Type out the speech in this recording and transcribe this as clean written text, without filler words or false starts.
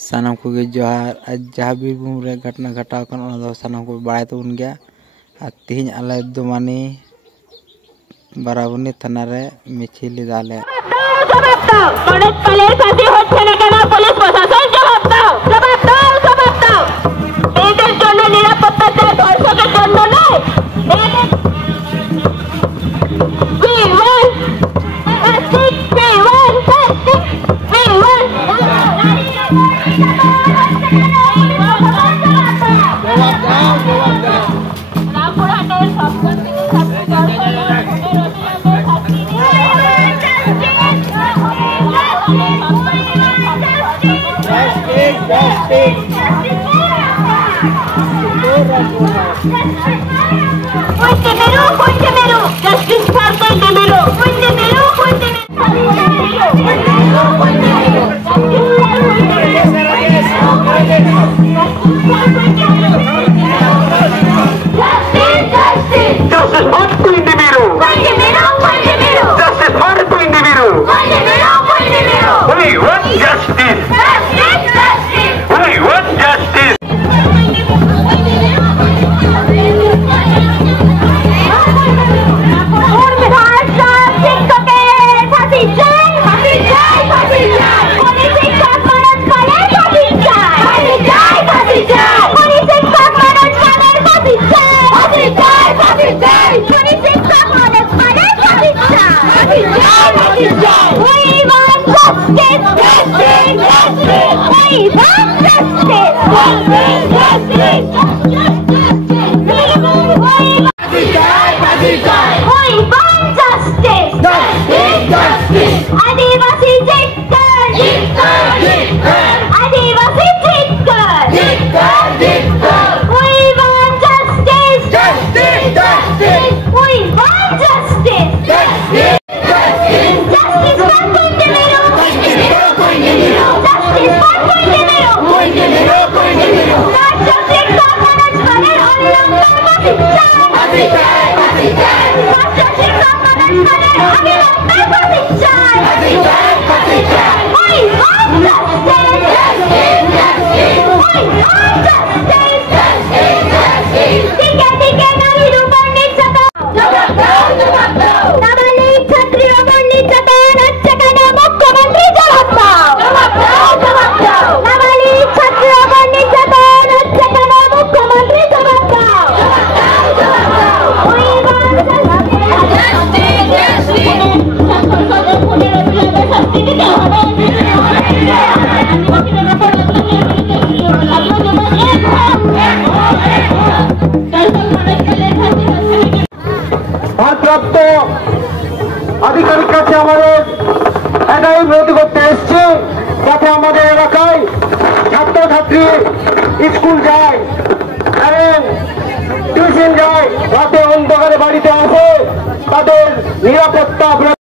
सानाम को जोहार आज जहाँ बीरभूम रे घटना घटाव सानाम को बाड़ाय तबन गया तेहन आले दुमानी बाराबनी थाना रे मिছিল दाले আধিকারিক কাছে আমাদের এটাই বিরতি করতে এসছে যাতে আমাদের এলাকায় ছাত্রছাত্রী স্কুল যায় এবং টিউশন যায় রাতে অন্ধকারে বাড়িতে আসে তাদের নিরাপত্তা